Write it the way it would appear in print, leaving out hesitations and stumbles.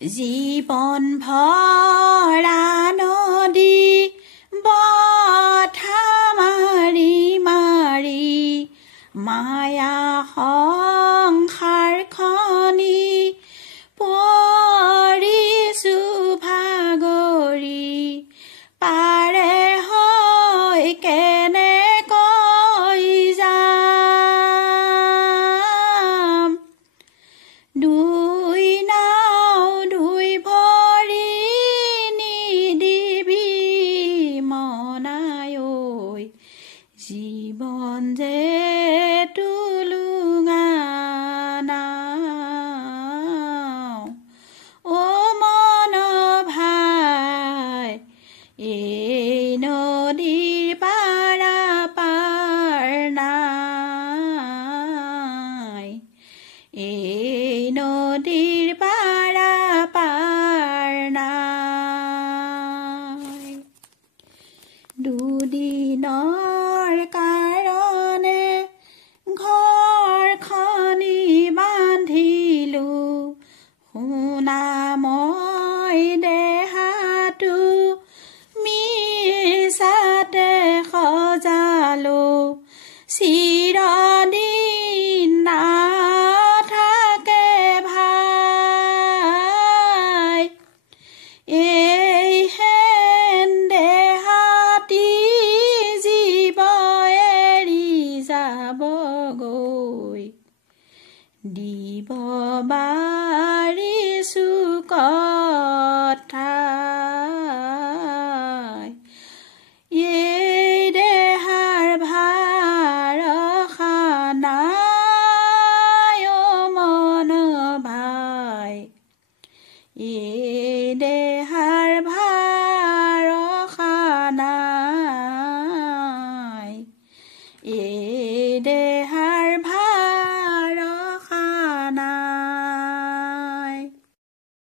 জীৱন ভৰা নদী বঠা মাৰি মাৰি মায়া সংসাৰখনি পৰিছো ভাগৰি পাৰে হয় কেনেকৈ যাম দুই নাও দুই ভৰি নিদিবি মনাই ঐ জীৱন যে টুলুঙা নাও ও মন ভাই এই নদীৰ পাৰা পাৰ নাই এই নদীৰ পাৰা পাৰ নাই দুদিনৰ কাৰণে ঘৰখনি বান্ধিলো শুনা মই দেহাটো মিছাতে সজালো চিৰদিন নাথাকে ভাই এই হেন দেহাতি জীৱ এৰি যাবগৈ দিব বাৰিছো কথা এই দেহাৰ ভাৰ খানাই ও মন ভাই এই দেহাৰ ভাৰ খানাই